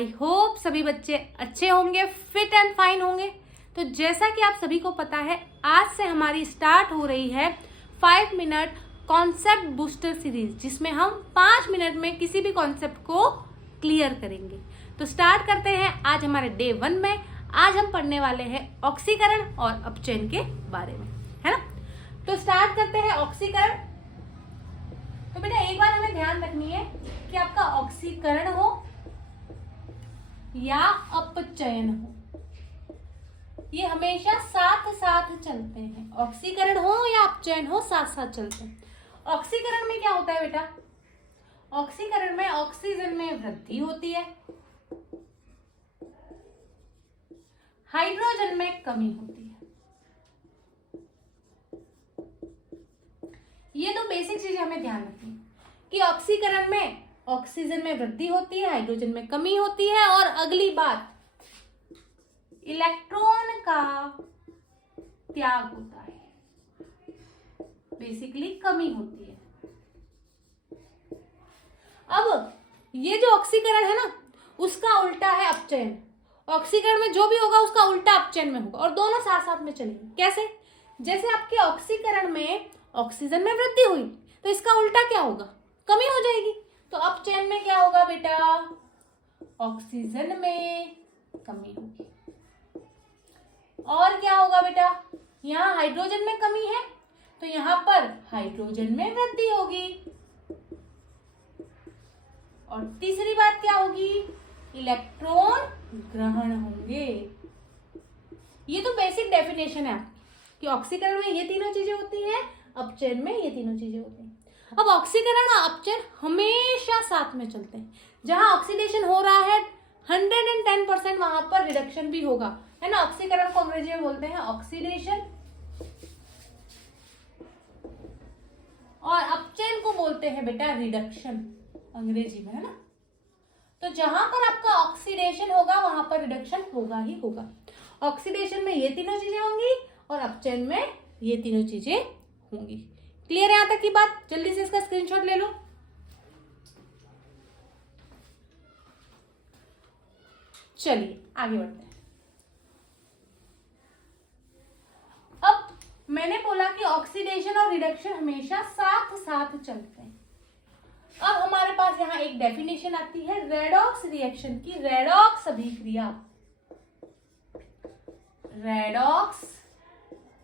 I hope सभी बच्चे अच्छे होंगे, फिट एंड फाइन होंगे। तो जैसा कि आप सभी को पता है, आज से हमारी स्टार्ट हो रही है 5 मिनट कॉन्सेप्ट बूस्टर सीरीज, जिसमें हम 5 मिनट में किसी भी कॉन्सेप्ट को क्लियर करेंगे। तो स्टार्ट करते हैं आज हमारे डे 1 में। आज हम पढ़ने वाले हैं ऑक्सीकरण और अपचयन के बारे में, है ना। तो स्टार्ट करते हैं ऑक्सीकरण। तो बेटा एक बार हमें ध्यान रखनी है कि आपका ऑक्सीकरण हो या अपचयन हो, ये हमेशा साथ साथ चलते हैं। ऑक्सीकरण हो या अपचयन हो, साथ साथ चलते हैं। ऑक्सीकरण में क्या होता है बेटा? ऑक्सीकरण में ऑक्सीजन में वृद्धि होती है, हाइड्रोजन में कमी होती है। ये दो बेसिक चीजें हमें ध्यान रखनी है कि ऑक्सीकरण में ऑक्सीजन में वृद्धि होती है, हाइड्रोजन में कमी होती है। और अगली बात, इलेक्ट्रॉन का त्याग होता है, बेसिकली कमी होती है। अब ये जो ऑक्सीकरण है ना, उसका उल्टा है अपचयन। ऑक्सीकरण में जो भी होगा उसका उल्टा अपचयन में होगा, और दोनों साथ साथ में चलेंगे। कैसे? जैसे आपके ऑक्सीकरण में ऑक्सीजन में वृद्धि हुई, तो इसका उल्टा क्या होगा? कमी हो जाएगी। तो अपचयन में क्या होगा बेटा? ऑक्सीजन में कमी होगी। और क्या होगा बेटा? यहाँ हाइड्रोजन में कमी है, तो यहाँ पर हाइड्रोजन में वृद्धि होगी। और तीसरी बात क्या होगी? इलेक्ट्रॉन ग्रहण होंगे। ये तो बेसिक डेफिनेशन है कि ऑक्सीकरण में ये तीनों चीजें होती हैं, अपचयन में ये तीनों चीजें होती हैं। अब ऑक्सीकरण और अपचयन हमेशा साथ में चलते हैं। जहां ऑक्सीडेशन हो रहा है 110%, वहां पर रिडक्शन भी होगा, है ना। ऑक्सीकरण को अंग्रेजी में बोलते हैं ऑक्सीडेशन, और अपचयन को बोलते हैं बेटा रिडक्शन, अंग्रेजी में, है ना। तो जहां पर आपका ऑक्सीडेशन होगा वहां पर रिडक्शन होगा ही होगा। ऑक्सीडेशन में ये तीनों चीजें होंगी और अपचयन में ये तीनों चीजें होंगी। क्लियर है यहां तक की बात? जल्दी से इसका स्क्रीनशॉट ले लो। चलिए आगे बढ़ते हैं। अब मैंने बोला कि ऑक्सीडेशन और रिडक्शन हमेशा साथ साथ चलते हैं। अब हमारे पास यहाँ एक डेफिनेशन आती है रेडॉक्स रिएक्शन की, रेडॉक्स अभिक्रिया। रेडॉक्स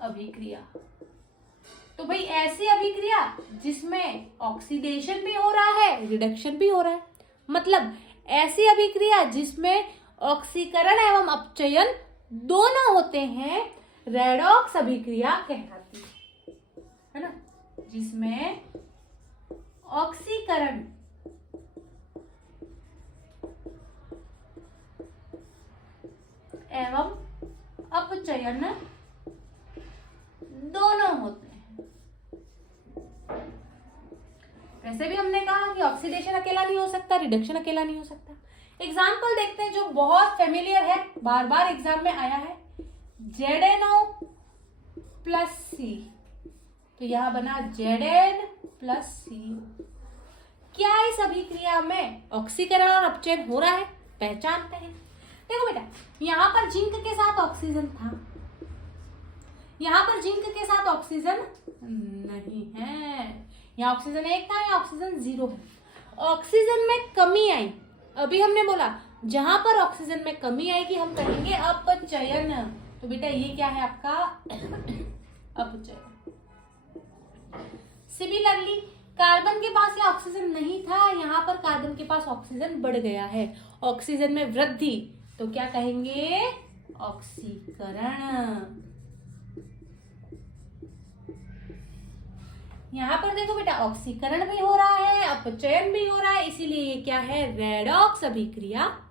अभिक्रिया, तो भाई ऐसी अभिक्रिया जिसमें ऑक्सीडेशन भी हो रहा है, रिडक्शन भी हो रहा है। मतलब ऐसी अभिक्रिया जिसमें ऑक्सीकरण एवं अपचयन दोनों होते हैं, रेडॉक्स अभिक्रिया कहलाती है ना। जिसमें ऑक्सीकरण एवं अपचयन दोनों होते हैं। वैसे भी हमने कहा कि ऑक्सीडेशन अकेला नहीं हो सकता, रिडक्शन अकेला नहीं हो सकता। एग्जाम्पल देखते हैं जो बहुत फेमिलियर है, बार बार एग्जाम में आया है। ZnO प्लस C, तो यहां बना Zn प्लस CO। क्या इस अभिक्रिया में ऑक्सीकरण और अपचयन हो रहा है? पहचानते हैं। देखो बेटा, यहां पर जिंक के साथ ऑक्सीजन था, यहां पर जिंक के साथ ऑक्सीजन नहीं है। यहाँ ऑक्सीजन 1 था, यहाँ ऑक्सीजन 0 है। ऑक्सीजन में कमी आई, अभी हमने बोला जहां पर ऑक्सीजन में कमी आएगी हम कहेंगे अपचयन। तो बेटा ये क्या है आपका? अपचयन। सिमिलरली कार्बन के पास यहाँ ऑक्सीजन नहीं था, यहाँ पर कार्बन के पास ऑक्सीजन बढ़ गया है, ऑक्सीजन में वृद्धि, तो क्या कहेंगे? ऑक्सीकरण। यहाँ पर देखो बेटा, ऑक्सीकरण भी हो रहा है, अपचयन भी हो रहा है, इसीलिए ये क्या है? रेडॉक्स अभिक्रिया है।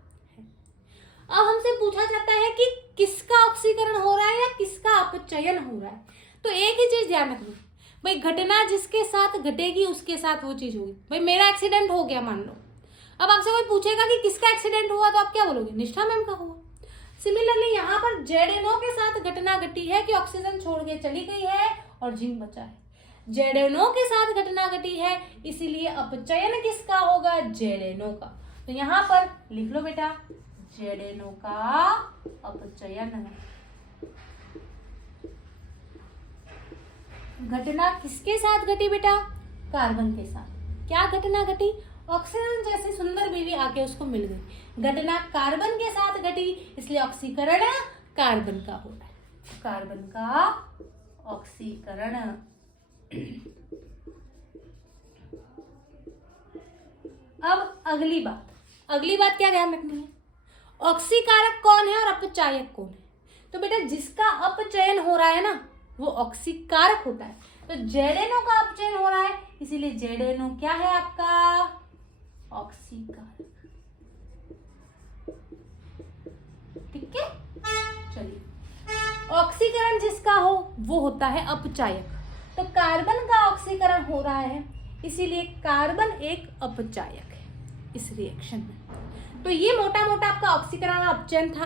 अब हमसे पूछा जाता है कि किसका ऑक्सीकरण हो रहा है या किसका अपचयन हो रहा है। तो एक ही चीज ध्यान रखनी, भाई घटना जिसके साथ घटेगी उसके साथ वो चीज होगी। भाई मेरा एक्सीडेंट हो गया मान लो, अब आपसे कोई पूछेगा कि किसका एक्सीडेंट हुआ, तो आप क्या बोलोगे? निष्ठा मैम का हुआ। सिमिलरली यहाँ पर ZnO के साथ घटना घटी है कि ऑक्सीजन छोड़ के चली गई है और जिंक बचा है। ZnO के साथ घटना घटी है, इसीलिए अपचयन किसका होगा? ZnO का। तो यहाँ पर लिख लो बेटा ZNO का अपचयन। घटना किसके साथ घटी बेटा? कार्बन के साथ। क्या घटना घटी? ऑक्सीजन जैसी सुंदर बीवी आके उसको मिल गई। घटना कार्बन के साथ घटी, इसलिए ऑक्सीकरण कार्बन का हो रहा है। कार्बन का ऑक्सीकरण। अब अगली बात क्या ध्यान रखनी है? ऑक्सीकारक कौन है और अपचायक कौन है? तो बेटा जिसका अपचयन हो रहा है ना वो ऑक्सीकारक होता है। तो ZNO का अपचयन हो रहा है, इसीलिए ZNO क्या है आपका? ऑक्सीकारक। ठीक है, चलिए ऑक्सीकरण जिसका हो वो होता है अपचायक। तो कार्बन का ऑक्सीकरण हो रहा है, इसीलिए कार्बन एक अपचायक है इस रिएक्शन में। तो ये मोटा मोटा आपका ऑक्सीकरण और अपचयन था।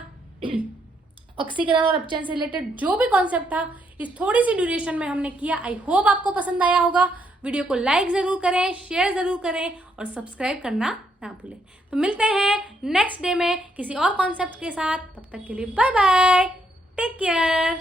ऑक्सीकरण और अपचयन से रिलेटेड जो भी कॉन्सेप्ट था इस थोड़ी सी ड्यूरेशन में हमने किया। आई होप आपको पसंद आया होगा। वीडियो को लाइक जरूर करें, शेयर जरूर करें और सब्सक्राइब करना ना भूलें। तो मिलते हैं नेक्स्ट डे में किसी और कॉन्सेप्ट के साथ। तब तक के लिए बाय बाय, टेक केयर।